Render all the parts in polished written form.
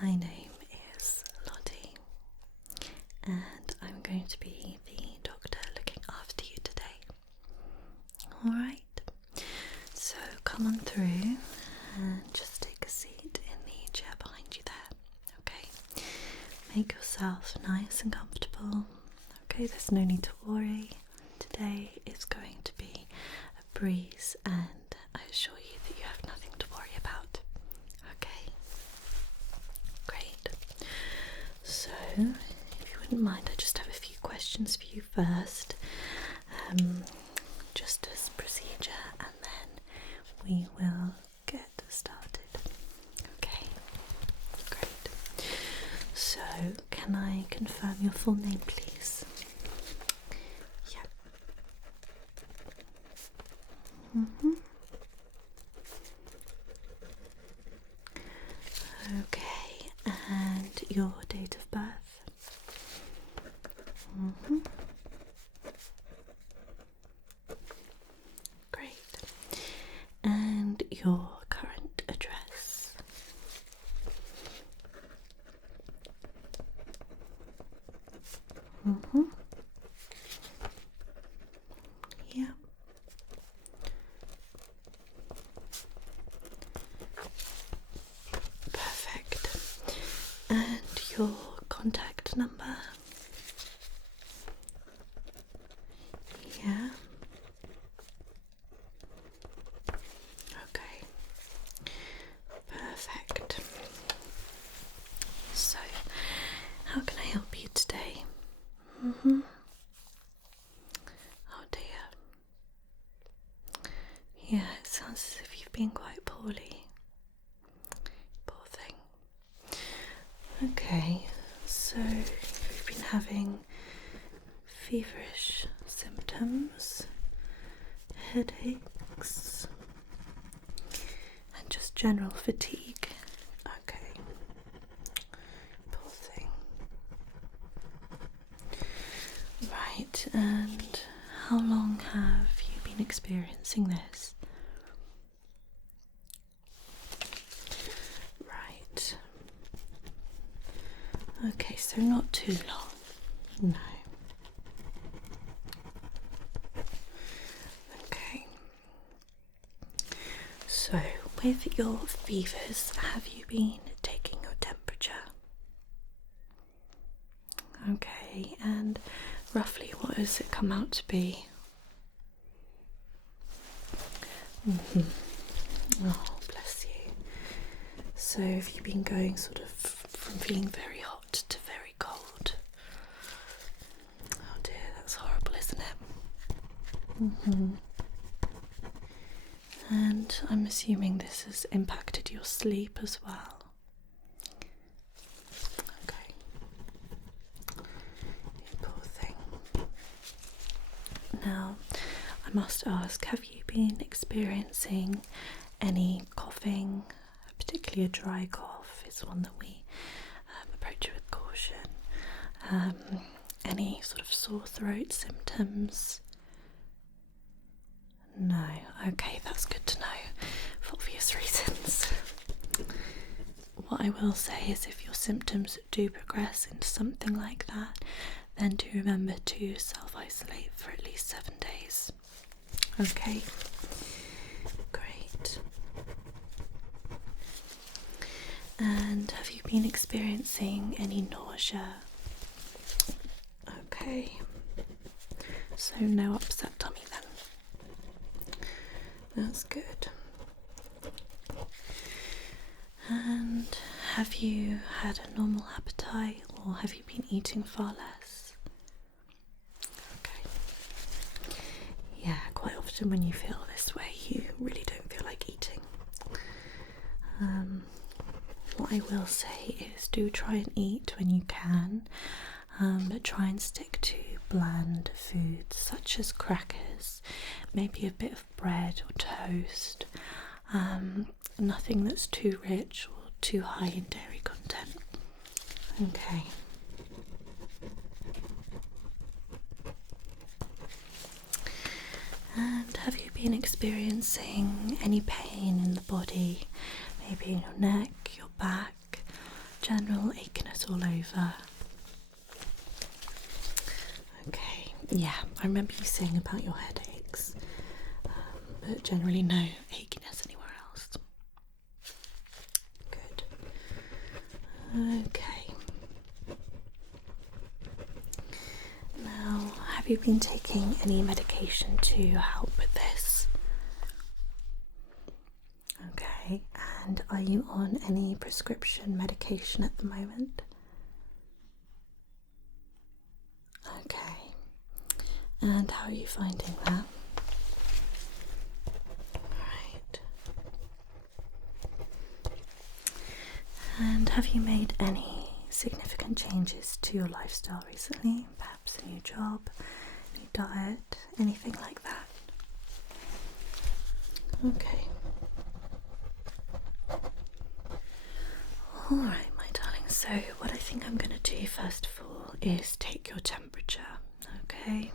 My name is Lottie, and I'm going to be the doctor looking after you today. Alright, so come on through and just take a seat in the chair behind you there, okay? Make yourself nice and comfortable, okay? There's no need to worry. Today is going to be a breeze, and I assure you that you have nothing to worry about. Okay, great. So, if you wouldn't mind, I just have a few questions for you first, just as procedure, and then we will get started. Okay, great. So, can I confirm your full name, please? Yeah. Okay, and your date of birth? Great. And your current address? Yeah. Perfect. And your contact number? Yeah. Okay. Perfect. So, how can I help you today? Oh dear. Yeah, it sounds as if you've been quite poorly. Poor thing. Okay, so you've been having feverish symptoms, headaches, and just general fatigue. Okay. Poor thing. Right, and how long have you been experiencing this? Right. Okay, so not too long. No. Okay. So, with your fevers, have you been taking your temperature? Okay, and roughly what does it come out to be? Oh, bless you. So have you been going sort of from feeling very hot to very cold? Oh dear, that's horrible, isn't it? And I'm assuming this has impacted your sleep as well. Okay. You poor thing. Now, I must ask, have you been experiencing any coughing, particularly a dry cough is one that we approach it with caution? Any sort of sore throat symptoms? No. Okay, that's good to know for obvious reasons. What I will say is if your symptoms do progress into something like that, then do remember to self-isolate for at least 7 days. Okay, great. And have you been experiencing any nausea? Okay, so no upset tummy then. That's good. And have you had a normal appetite, or have you been eating far less? Okay. Yeah, quite often when you feel this way, you really don't feel like eating. What I will say is do try and eat when you can, but try and stick to bland foods such as crackers, maybe a bit of bread or toast, nothing that's too rich or too high in dairy content. Okay. And have you been experiencing any pain in the body, maybe in your neck, your back, general achiness all over? Okay, yeah, I remember you saying about your headaches, but generally no achiness anywhere else. Good. Okay. Now, have you been taking any medication to help with this? Okay, and are you on any prescription medication at the moment? Okay, and how are you finding that? Right. And have you made any significant changes to your lifestyle recently? Perhaps a new job, new diet, anything like that? Okay. Alright, my darling, so what I think I'm going to do first of all is take your temperature, okay?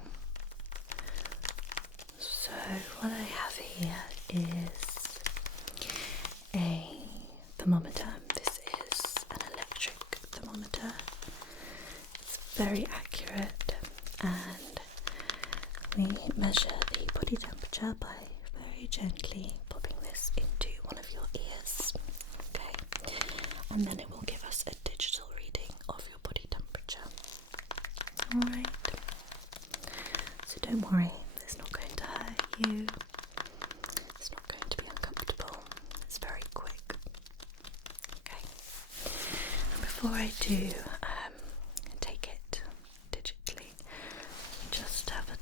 So what I have here is a thermometer. This is an electric thermometer. It's very accurate, and we measure the body temperature by very gently popping this into one of your ears, okay? And then it will give us a digital reading of your body temperature. Alright, so don't worry, it's not going to hurt you, it's not going to be uncomfortable, it's very quick. Okay, and before I do take it digitally, just have a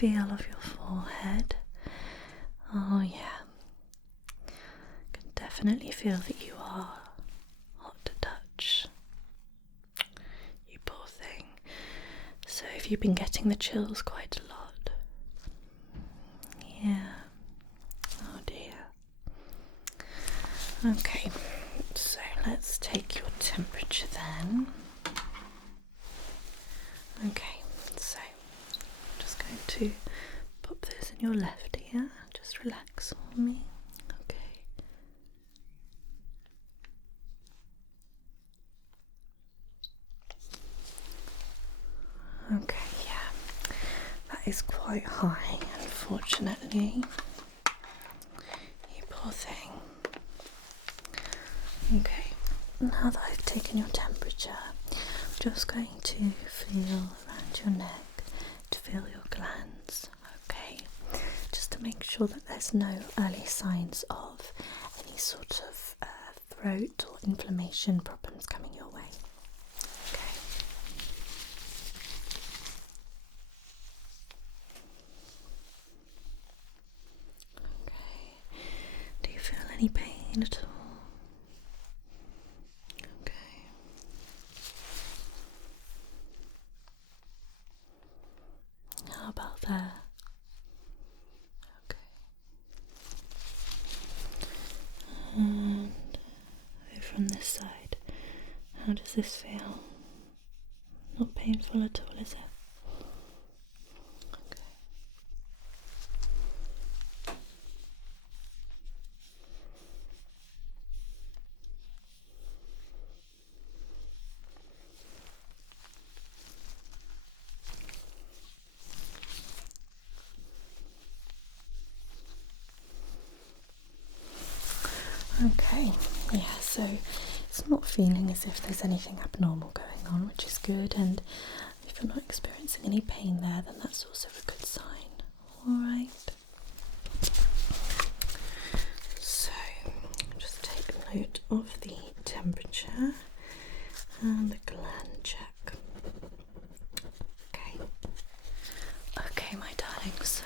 feel of your forehead. Oh yeah, I can definitely feel that you are hot to touch. You poor thing. So have you been getting the chills quite a lot? Yeah. Oh dear. Okay, so let's take your temperature then. Okay, so I'm just going to pop this in your left ear. Just relax for me. Okay. Okay, yeah, that is quite high, unfortunately. You poor thing. Okay, now that I've taken your temperature, I'm just going to feel around your neck to feel your glands, okay? Just to make sure that there's no early signs of any sort of throat or inflammation problems coming your way. Okay. Okay. Do you feel any pain at all? Okay. How about there? Okay. And over on this side, how does this feel? Not painful at all, is it? Okay. Okay, yeah, so it's not feeling as if there's anything abnormal going on, which is good, and if you're not experiencing any pain there, then that's also a good sign. Alright. So, just take note of the temperature and the gland check. Okay. Okay, my darling, so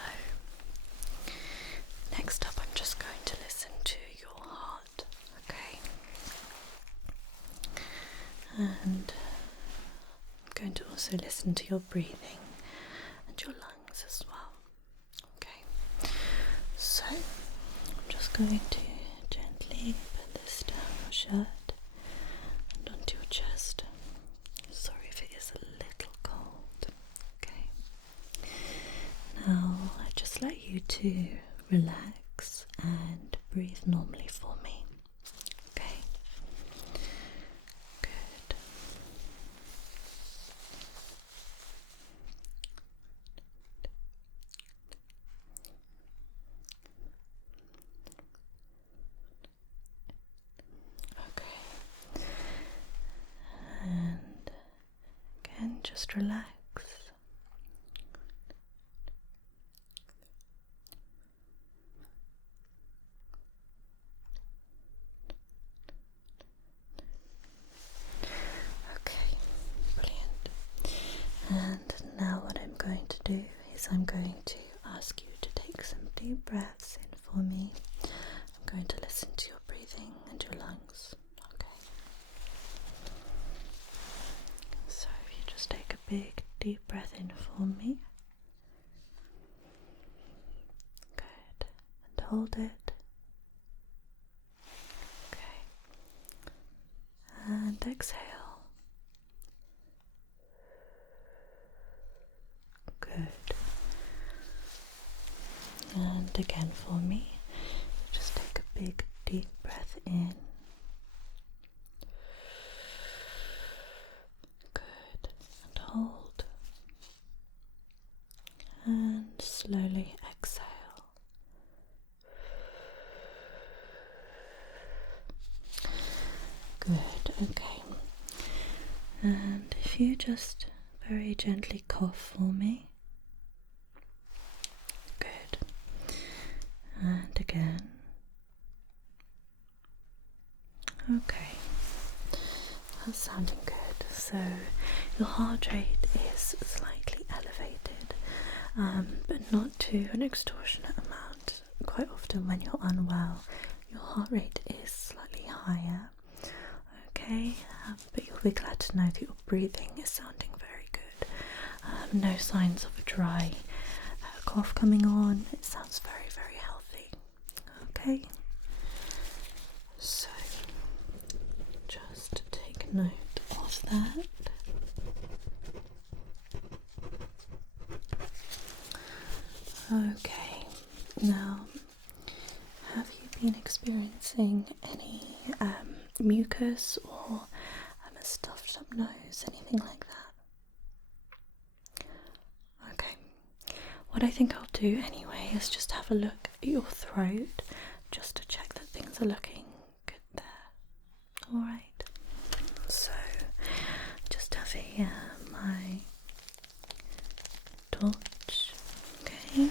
next up I'm just going to listen to your heart, okay? And I'm going to also listen to your breathing and your lungs as well, okay? So I'm just going to gently put this down your shirt and onto your chest. Sorry if it is a little cold, okay? Now I just like you to relax and breathe normally for me. Okay. just relax. Okay, brilliant. And now what I'm going to do is I'm going to ask you to take some deep breaths in for me. I'm going to listen to your breathing and your lungs. Okay. So if you just take a big deep breath in for me. Good. And hold it. Okay. And exhale. Good. And again for me, just take a big deep breath in. Good. And hold. And slowly exhale. Good. Okay. And if you just very gently cough for me. Good. And again. Okay. That's sounding good. So your heart rate is slightly elevated, but not to an extortionate amount. Quite often when you're unwell, your heart rate is slightly higher. Okay, but you'll be glad to know that your breathing is sounding very good. No signs of a dry cough coming on. It sounds very, very healthy. Okay, so just take note of that. Okay, now have you been experiencing any mucus or a stuffed up nose, anything like that? Okay, what I think I'll do anyway is just have a look at your throat just to check that things are looking good there. Alright, so just have here my torch, okay,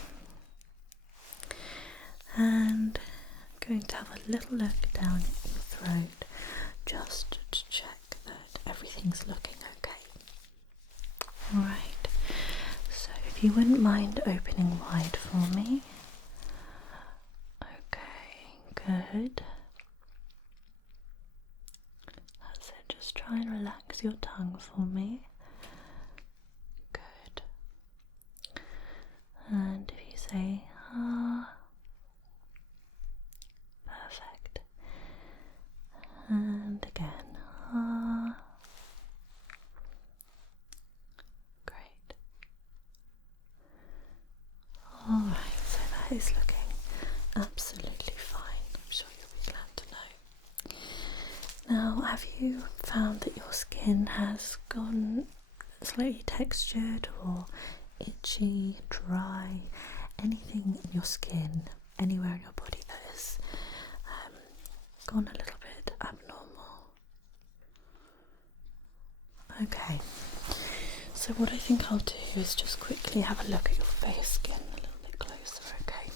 and I'm going to have a little look down at your throat just to check that everything's looking okay. Alright, so if you wouldn't mind opening wide for me. Okay, good. That's it, just try and relax your tongue for me. Good. And if you say ah, perfect. And again, ah. Great. Alright, so that is looking absolutely fine. I'm sure you'll be glad to know. Now, have you found that your skin has gone slightly textured or itchy, dry, anything in your skin, anywhere in your body that has gone a little bit abnormal? Okay, so what I think I'll do is just quickly have a look at your face skin a little bit closer, okay?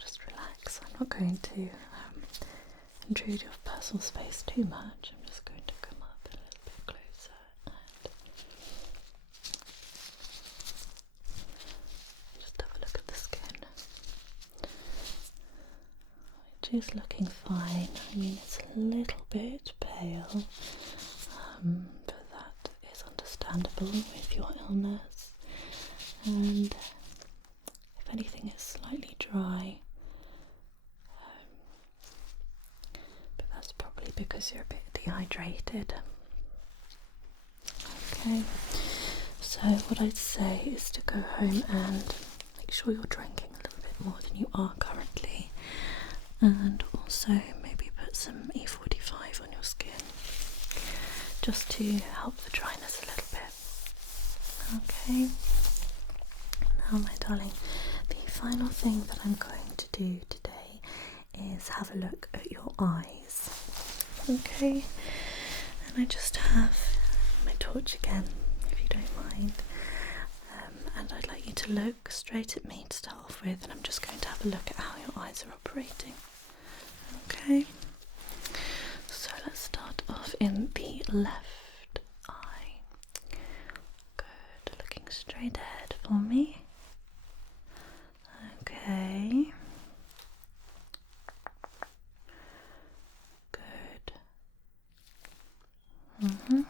Just relax. I'm not going to intrude your personal space too much. I'm just going to come up a little bit closer and just have a look at the skin, which is looking fine. I mean, it's a little bit pale, but that is understandable with your illness, and if anything it's slightly dry, but that's probably because you're a bit dehydrated. Okay, so what I'd say is to go home and make sure you're drinking a little bit more than you are currently, and also maybe put some E45 on your skin just to help the dryness a little bit. Okay, now my darling, the final thing that I'm going to do today is have a look at your eyes. Okay, and I just have my torch again. If you don't mind. And I'd like you to look straight at me to start off with, and I'm just going to have a look at how your eyes are operating. Okay, so let's start off in the left eye. Good, looking straight ahead for me. Okay. Good. And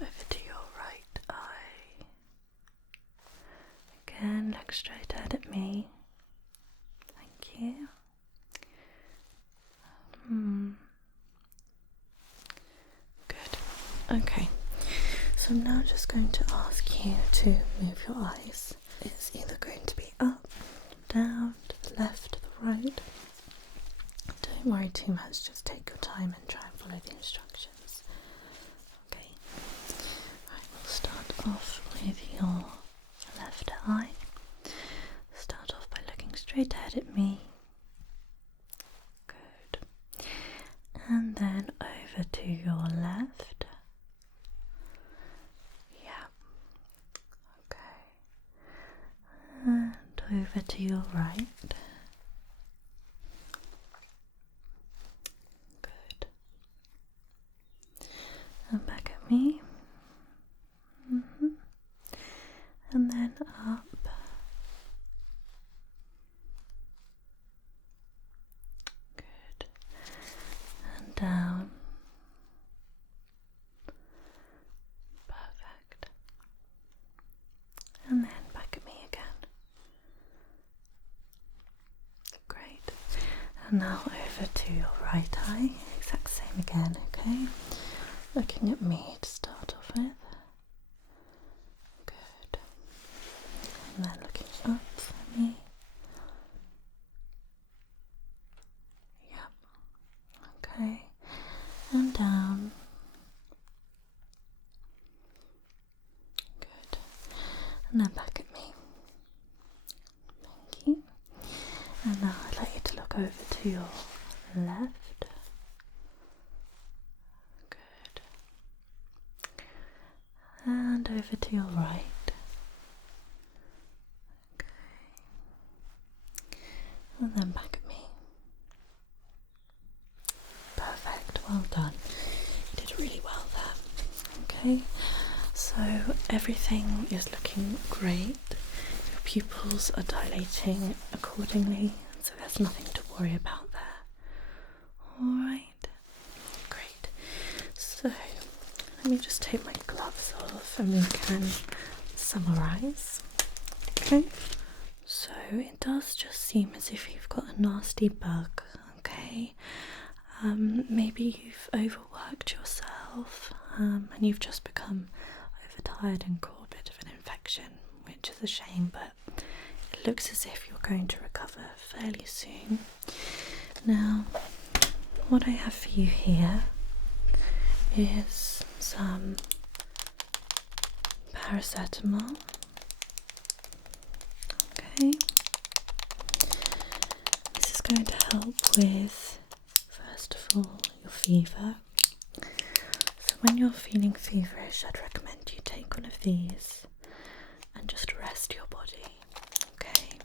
over to your right eye. Again, look straight ahead at me. Thank you. Good. Okay. So I'm now just going to ask you to move your eyes. It's either going to be up, down, to the left, to the right. Don't worry too much, just take your time and try and follow the instructions. Okay. Right, we'll start off with your left eye. Start off by looking straight ahead at me. Good. And then over to your left. Yeah. Okay. And over to your right. Good. And back at me. And then up. Good. And down. Perfect. And then back at me again. Great. And now over to your right eye. Exact same again, okay? Looking at me to start off with. Good. And then looking up for me. Yep. Okay. And down. Good. And then back at me. Thank you. And now I'd like you to look over to your left. Good. And over to your right. Okay. And then back at me. Perfect, well done. You did really well there. Okay, so everything is looking great. Your pupils are dilating accordingly, so there's nothing to worry about there. Alright, great. So let me just take my gloves off and we can summarise. Okay, so it does just seem as if you've got a nasty bug, okay? Maybe you've overworked yourself and you've just become overtired and caught a bit of an infection, which is a shame, but it looks as if you're going to recover fairly soon. Now, what I have for you here is some paracetamol. Okay. This is going to help with, first of all, your fever. So when you're feeling feverish, I'd recommend you take one of these and just rest your body. Okay.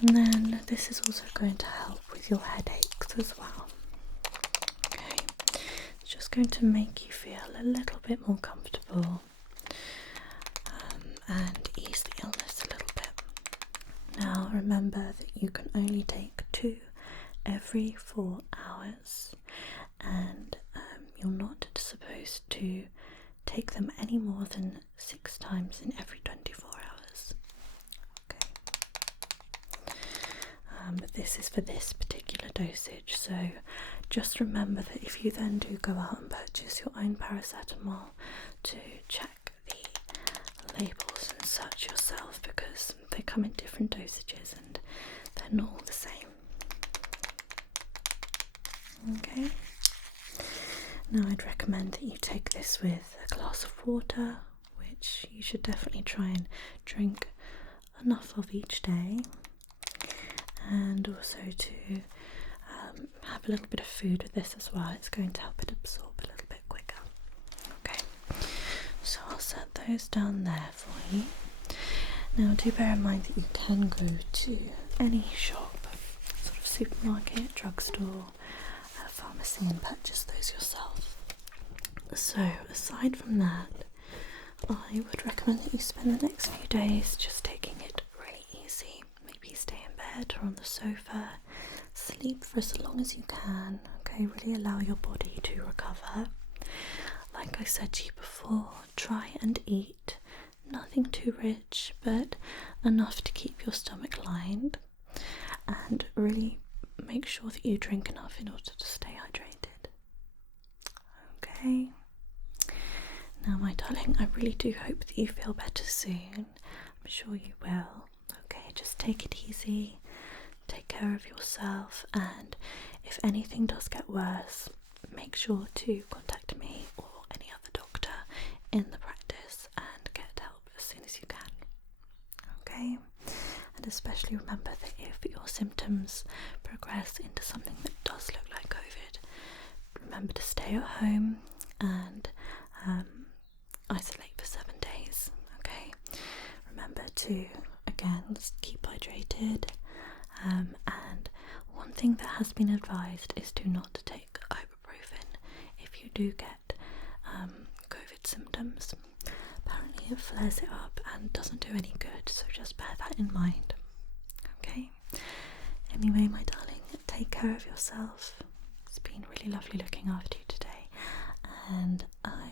And then this is also going to help with your headaches as well. Okay. It's just going to make you feel a little bit more comfortable and ease the illness a little bit. Now remember that you can only take 2 every 4 hours, and you're not supposed to take them any more than 6 times in every 24 hours. Okay. But this is for this particular dosage, so just remember that if you then do go out and purchase your own paracetamol, to check the labels and such yourself, because they come in different dosages and they're not all the same. Okay. Now I'd recommend that you take this with a glass of water, which you should definitely try and drink enough of each day, and also to have a little bit of food with this as well. It's going to help it absorb a little bit quicker. Okay, those down there for you. Now do bear in mind that you can go to any shop, sort of supermarket, drugstore, pharmacy, and purchase those yourself. So aside from that, I would recommend that you spend the next few days just taking it really easy. Maybe stay in bed or on the sofa, sleep for as long as you can, okay? Really allow your body to recover. Like I said to you before, try and eat nothing too rich, but enough to keep your stomach lined, and really make sure that you drink enough in order to stay hydrated. Okay? Now, my darling, I really do hope that you feel better soon. I'm sure you will. Okay, just take it easy, take care of yourself, and if anything does get worse, make sure to contact me or any other doctor in the practice and get help as soon as you can. Okay? And especially remember that if your symptoms progress into something that does look like COVID, remember to stay at home and isolate for 7 days. Okay? Remember to, again, keep hydrated. And one thing that has been advised is do not take ibuprofen if you do get COVID symptoms. Apparently it flares it up and doesn't do any good, so just bear that in mind. Okay? Anyway, my darling, take care of yourself. It's been really lovely looking after you today, and I